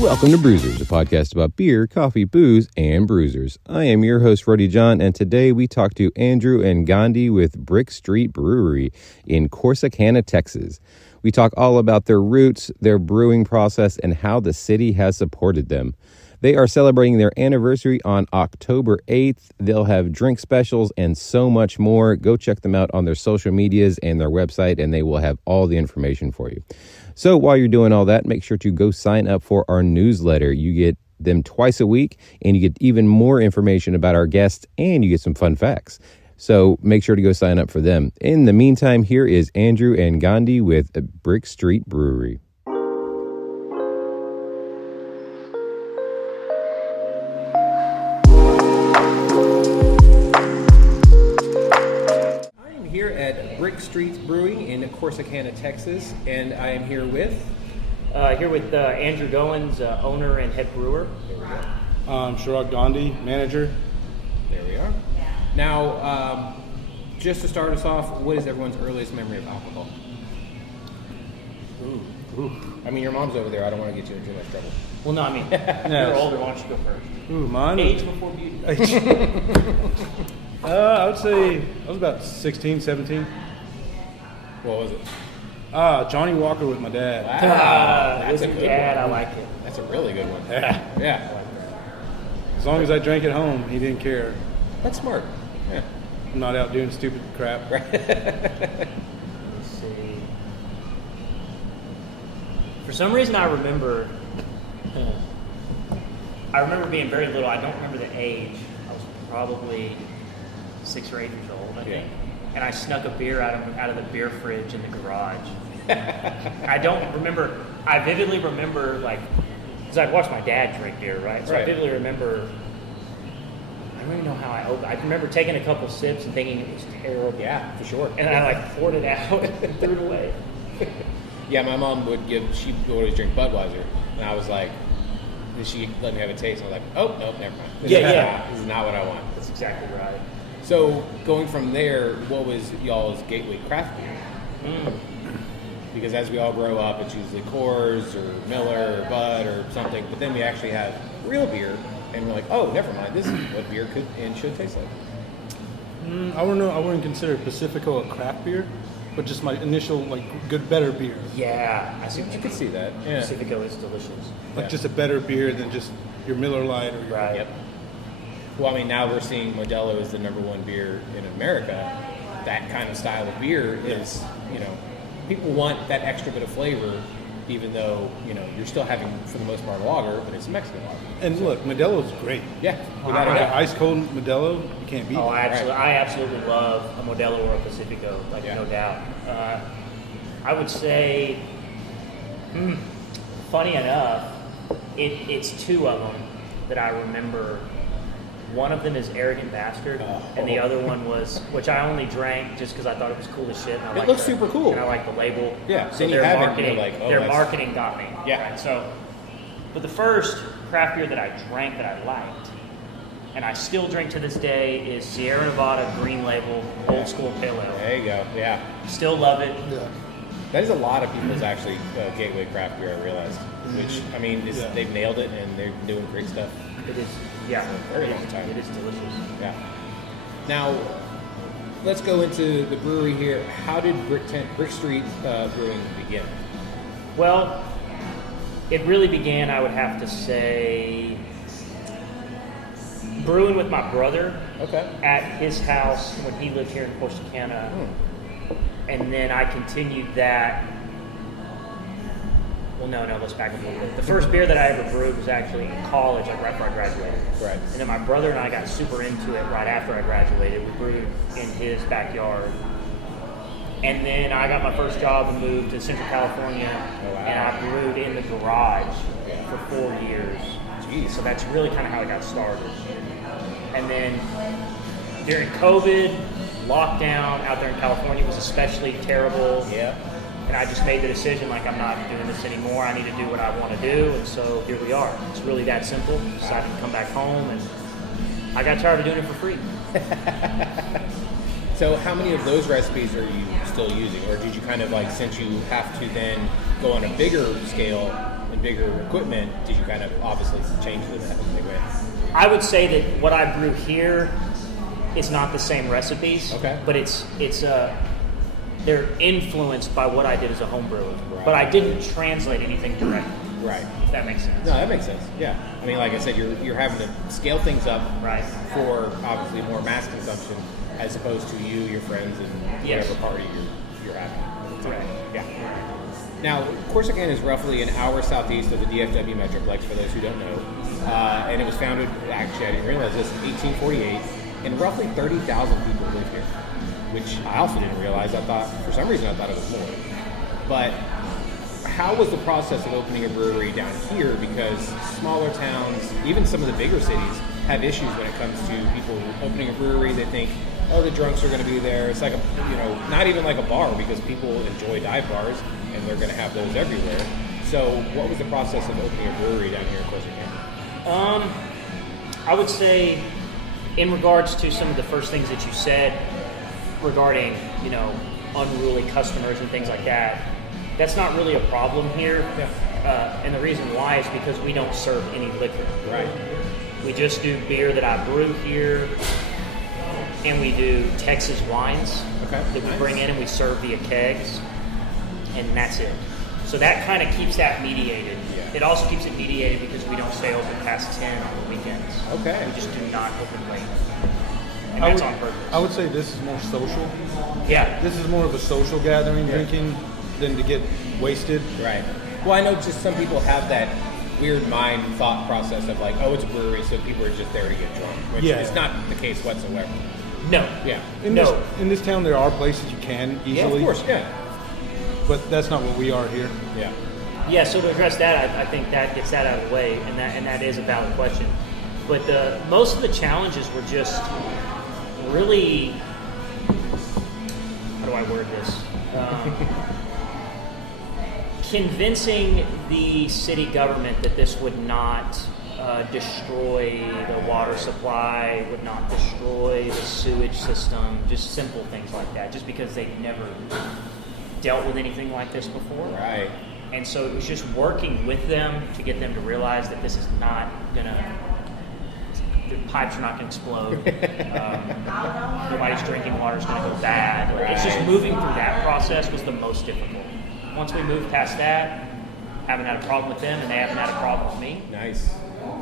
Welcome to Brewsers, a podcast about beer, coffee, booze, and bruisers. I am your host, Ruddy John, and today we talk to Andrew and Gandhi with Brick Street Brewery in Corsicana, Texas. We talk all about their roots, their brewing process, and how the city has supported them. They are celebrating their anniversary on October 8th. They'll have drink specials and so much more. Go check them out on their social medias and their website, and they will have all the information for you. So while you're doing all that, make sure to go sign up for our newsletter. You get them twice a week, and you get even more information about our guests, and you get some fun facts. So make sure to go sign up for them. In the meantime, here is Andrew and Gandhi with Brick Street Brewery. Brick Street Brewing in Corsicana, Texas, and I am here with Andrew Goins, owner and head brewer. There we go. Chirag Gandhi, manager. There we are. Now, just to start us off, what is everyone's earliest memory of alcohol? Ooh. I mean, your mom's over there. I don't want to get you in too much trouble. Well, no, I mean, you're older. Why don't you go first? Ooh, mine. Age before beauty. I would say I was about 16, 17. What was it? Johnny Walker with my dad. Wow, that's with a your good dad, one. I like it. That's a really good one. Yeah. As long as I drank at home, he didn't care. That's smart. Yeah. I'm not out doing stupid crap. Let's see. For some reason, I remember being very little. I don't remember the age. I was probably 6 or 8 years old, I think. And I snuck a beer out of the beer fridge in the garage. I don't remember. I vividly remember, because I'd watched my dad drink beer, right? So I vividly remember. I don't even know how I opened. I remember taking a couple sips and thinking it was terrible. Yeah, for sure. And I poured it out and threw it away. Yeah, my mom would always drink Budweiser, and I was like, did she let me have a taste? I was like, oh, nope, never mind. This is not what I want. That's exactly right. So going from there, what was y'all's gateway craft beer? Because as we all grow up, it's usually Coors or Miller or Bud or something. But then we actually have real beer, and we're like, oh, never mind. This is what beer could and should taste like. I wouldn't consider Pacifico a craft beer, but just my initial better beer. Yeah, I could see that. Yeah. Pacifico is delicious. Just a better beer than just your Miller Lite or your right. Yep. Well, I mean, now we're seeing Modelo is the number one beer in America. That kind of style of beer is, people want that extra bit of flavor, even though, you're still having, for the most part, lager, but it's Mexican lager. And look, Modelo's great. Yeah. Ice cold Modelo, you can't beat it. I absolutely love a Modelo or a Pacifico, no doubt. I would say, funny enough, it's 2 of them that I remember. One of them is Arrogant Bastard, and the other one was, which I only drank just because I thought it was cool as shit. And it looks super cool. And I like the label. Yeah, so their marketing got me. Yeah. Right? So, but the first craft beer that I drank that I liked, and I still drink to this day, is Sierra Nevada Green Label Old School Pale Ale. There you go, yeah. Still love it. Yeah. That is a lot of people's actually gateway craft beer, I realized. Which, I mean, they've nailed it, and they're doing great stuff. It is, yeah. For a very long time. It is delicious. Yeah. Now, let's go into the brewery here. How did Brick Street Brewing begin? Well, it really began, I would have to say, brewing with my brother at his house when he lived here in Corsicana. And then I continued that. Well, no, let's back up a little bit. The first beer that I ever brewed was actually in college, right before I graduated. Right. And then my brother and I got super into it right after I graduated. We brewed in his backyard. And then I got my first job and moved to Central California. Oh, wow. And I brewed in the garage for 4 years. Jeez. So that's really kind of how I got started. And then during COVID, lockdown out there in California was especially terrible. Yeah. And I just made the decision, I'm not doing this anymore. I need to do what I want to do. And so here we are. It's really that simple. Decided to come back home, and I got tired of doing it for free. So how many of those recipes are you still using? Or did you kind of since you have to then go on a bigger scale and bigger equipment, did you kind of obviously change them as they went? I would say that what I brew here is not the same recipes, Okay. but they're influenced by what I did as a home brewer. Right. But I didn't translate anything directly. Right. If that makes sense. No, that makes sense. Yeah. I mean, like I said, you're having to scale things up Right. for obviously more mass consumption as opposed to you, your friends, and Yes. whatever party you're having. Correct. Yeah. Now, Corsicana is roughly an hour southeast of the DFW Metroplex, for those who don't know. And it was founded, actually, I didn't realize this, in 1848, and roughly 30,000 people live here, which I also didn't realize. For some reason, I thought it was more. But how was the process of opening a brewery down here? Because smaller towns, even some of the bigger cities, have issues when it comes to people opening a brewery. They think, oh, the drunks are going to be there. It's like not even like a bar, because people enjoy dive bars and they're going to have those everywhere. So what was the process of opening a brewery down here in Corsicana? I would say, in regards to some of the first things that you said regarding, unruly customers and things like that, that's not really a problem here. Yeah. And the reason why is because we don't serve any liquor. Right. We just do beer that I brew here, and we do Texas wines that we bring in and we serve via kegs, and that's it. So that kind of keeps that mediated. Yeah. It also keeps it mediated because we don't stay open past 10 on the weekends. Okay. We just do not open late. And that's on purpose. I would say this is more social. Yeah. This is more of a social gathering, drinking, than to get wasted. Right. Well, I know just some people have that weird mind thought process of like, oh, it's a brewery, so people are just there to get drunk, which is not the case whatsoever. No. Yeah. In this town, there are places you can easily. Yeah, of course, yeah. But that's not what we are here. Yeah. Yeah, so to address that, I think that gets that out of the way, and that is a valid question. But most of the challenges were just really, how do I word this? Convincing the city government that this would not destroy the water supply, would not destroy the sewage system, just simple things like that, just because they'd never dealt with anything like this before. Right. And so it was just working with them to get them to realize that this is not the pipes are not going to explode. Nobody's drinking water is going to go bad. Right. It's just moving through that process was the most difficult. Once we moved past that, haven't had a problem with them, and they haven't had a problem with me. Nice.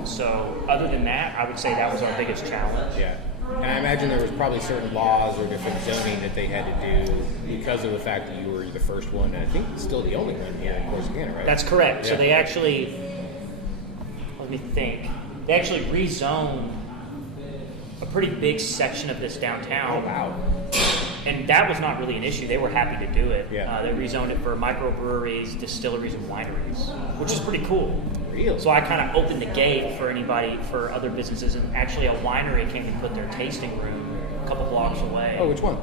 So other than that, I would say that was our biggest challenge. Yeah. And I imagine there was probably certain laws or different zoning that they had to do because of the fact that you were the first one, and I think still the only one here in Corsicana, right? That's correct. Yeah. So they actually, let me think, they actually rezoned a pretty big section of this downtown. Oh, wow. And that was not really an issue. They were happy to do it. Yeah. They rezoned it for microbreweries, distilleries, and wineries, which is pretty cool. Really? So I kind of opened the gate for other businesses, and actually a winery came to put their tasting room a couple blocks away. Oh, which one?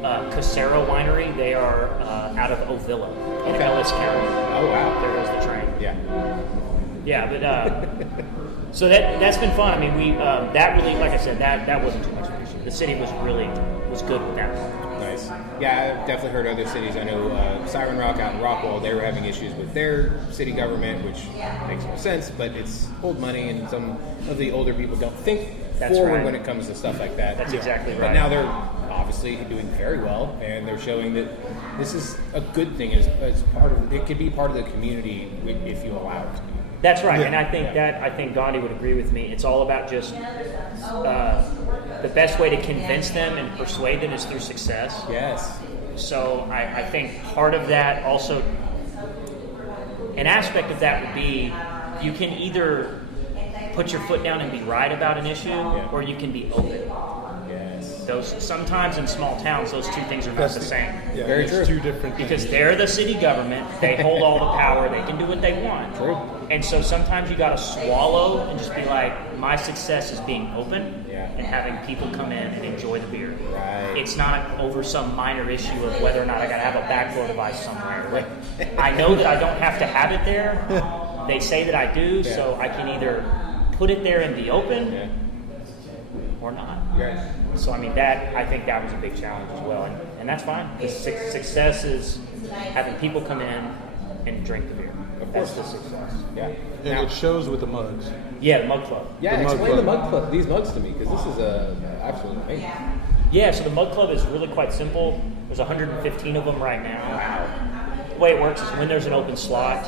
Casero Winery. They are out of Ovilla in Okay. Ellis County. Oh, wow. There goes the train. Yeah. Yeah, but so that's been fun. I mean, we that really, like I said, that wasn't too much of an issue. The city was good with that part. Nice. Yeah, I've definitely heard other cities. I know Siren Rock out in Rockwall, they were having issues with their city government, which makes no sense, but it's old money, and some of the older people don't think That's forward right. when it comes to stuff like that. That's exactly But right. now they're obviously doing very well, and they're showing that this is a good thing as part of it. Could be part of the community if you allow it to be. That's right, and I think Gandhi would agree with me. It's all about just the best way to convince them and persuade them is through success. Yes. So I think part of that also, an aspect of that would be you can either put your foot down and be right about an issue, or you can be open. Yes. Those sometimes in small towns, those two things are not the same. Yeah, Very it's true. two different things. Because they're the city government, they hold all the power, they can do what they want. True. And so sometimes you got to swallow and just be like, my success is being open and having people come in and enjoy the beer. Right. It's not over some minor issue of whether or not I got to have a backdoor device somewhere. Like, I know that I don't have to have it there. They say that I do, so I can either put it there and be open or not. Right. So I mean I think that was a big challenge as well, and that's fine. The success is having people come in and drink the beer. Of That's course. the success. Yeah. And Now, it shows with the mugs. Yeah, the Mug Club. yeah, the mug explain the club. mug club, these mugs to me, because this is absolutely amazing. Yeah, so the Mug Club is really quite simple. There's 115 of them right now. Wow. The way it works is when there's an open slot,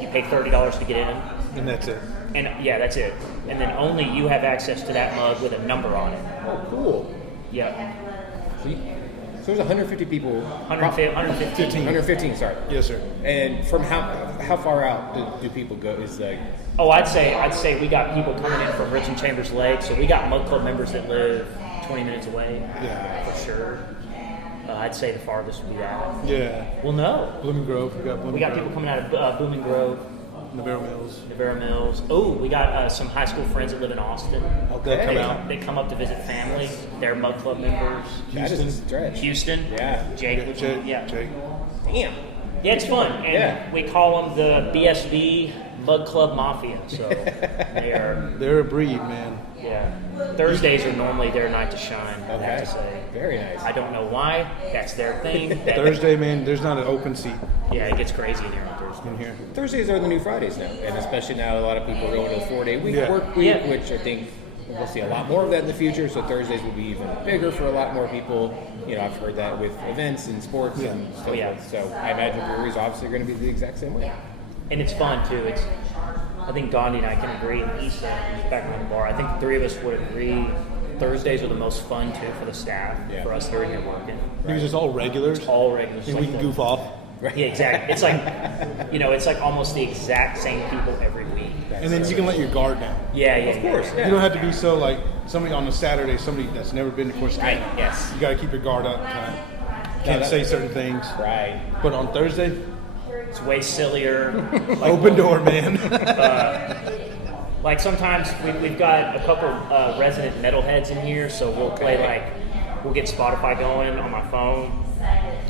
you pay $30 to get in. And that's it. And yeah, that's it. And then only you have access to that mug with a number on it. Oh, cool. Yeah. So there's 150 people. 115. 115, sorry. Yes, sir. And from how far out do people go? Is like Oh, I'd say we got people coming in from Richmond Chambers Lake, so we got Mug Club members that live 20 minutes away. Yeah. For sure. I'd say the farthest would be that. Yeah. Well, no. Blooming Grove. We got Blooming We got Grove. people coming out of Booming Grove, Navarro Mills. Navarro Mills. Oh, we got some high school friends that live in Austin. They'll come out. They come up to visit family. They're Mug Club members. that is a stretch. Houston. Yeah. Jake. Jake. Yeah. Jake. Damn. Yeah, it's fun. And Yeah. we call them the BSB Mug Club Mafia. So they are, They're a breed, man. yeah. Thursdays are normally their night to shine, I Okay. have to say. Very nice. I don't know why. That's their thing. Thursday, man, there's not an open seat Yeah, it gets crazy in here on Thursday. in here. Thursdays are the new Fridays now, and especially now a lot of people are going to a 4-day week Yeah. work week, Yeah. which I think we'll see a lot more of that in the future. So Thursdays will be even bigger for a lot more people. You know, I've heard that with events and sports and so Oh, yeah. forth. So I imagine breweries obviously are going to be the exact same way. And it's fun too. I think Gandhi and I can agree, and he's back on the bar. I think the three of us would agree. Thursdays are the most fun too for the staff, Yeah. for us that are here working. Because it's all regulars. It's all regulars. and like we can the- goof off. Yeah, exactly. It's like, it's like almost the exact same people every week. And then you can let your guard down. Yeah, yeah. Of course. You don't have to be so like somebody on a Saturday, somebody that's never been to Corsicana. Right. Yes. You got to keep your guard up. Can't say certain things. Right. But on Thursday, It's way sillier. open door, man. Like sometimes we've got a couple resident metalheads in here, so we'll play we'll get Spotify going on my phone.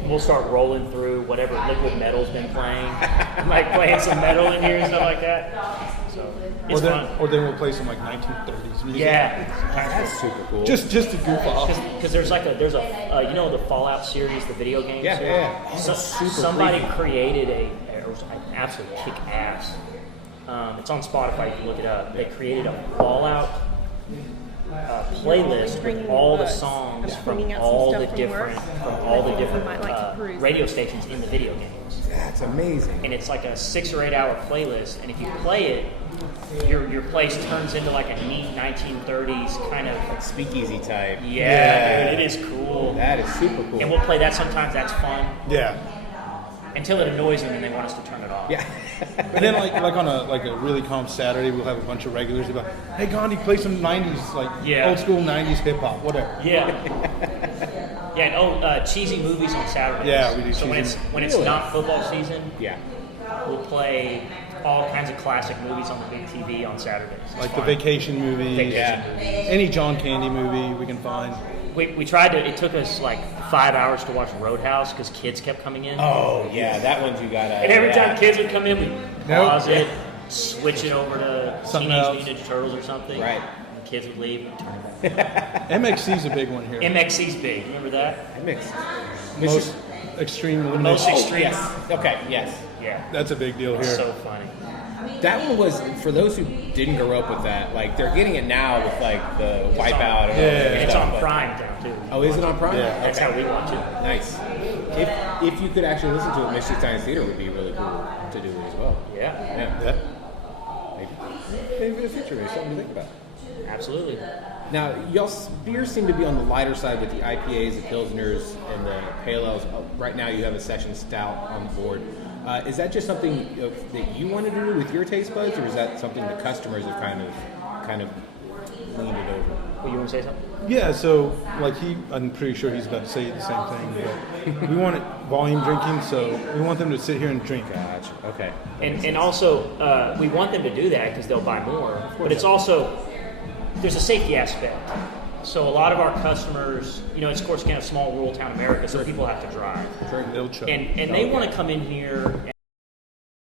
We'll start rolling through whatever Liquid Metal's been playing, like playing some metal in here and stuff like that. So it's fun. Or then we'll play some like 1930s music. Yeah, That's super cool. Just to goof off. because there's the Fallout series, the video game. Yeah, series? yeah. So, Super somebody creepy. created an absolute kick ass. It's on Spotify. You can look it up. They created a Fallout playlist with all the songs from all the different radio stations in the video games. That's amazing. And it's like a 6 or 8 hour playlist. And if you play it, your place turns into like a neat 1930s kind of. Speakeasy type. Yeah, dude, it is cool. That is super cool. And we'll play that sometimes. That's fun Yeah. until it annoys them and they want us to turn it off. Yeah. And then like on a really calm Saturday, we'll have a bunch of regulars about, hey Gandhi, play some 90s, like Yeah. old school 90s hip hop, whatever. Yeah. Yeah. And cheesy movies on Saturdays. Yeah, we do So cheesy when it's Really? not football season, Yeah. we'll play all kinds of classic movies on the big TV on Saturdays. It's Like the fun. vacation movies, Vacation Yeah. any John Candy movie we can find. We tried to. It took us like 5 hours to watch Roadhouse because kids kept coming in. Oh yeah, that one's you gotta. And every yeah. time kids would come in, we Nope. pause it, switch it over to Something Teenage else. Mutant Ninja Turtles or something. Right. And kids would leave and turn it back. MXC's a big one here. MXC's big. Remember that? That makes Most extreme Most elimination. extreme. Yes. Okay. Yes. Yeah. That's a big deal here. So funny. That one was for those who didn't grow up with that. Like they're getting it now with like the Wipeout and all that Yeah. And it's stuff, on but- Prime now too. Oh, is it on Prime? Yeah. That's how we watch it. Nice. If you could actually listen to it, Mystery Science Theater would be really cool to do it as well. Yeah. Yeah. Yeah. Maybe in the future, there's something to think about. Absolutely. Now, y'all's beers seem to be on the lighter side with the IPAs, the Pilsners, and the Pale Ales. Right now, you have a session stout on board. Is that just something that you want to do with your taste buds, or is that something the customers have kind of leaned it over? Well, you want to say something? Yeah, so like I'm pretty sure he's about to say the same thing, but we want it volume drinking, so we want them to sit here and drink. Gotcha. Okay. And also, we want them to do that because they'll buy more. But it's also, there's a safety aspect. So a lot of our customers, it's Corsicana, small rural town America, so people have to drive. It'll choke. And they want to come in here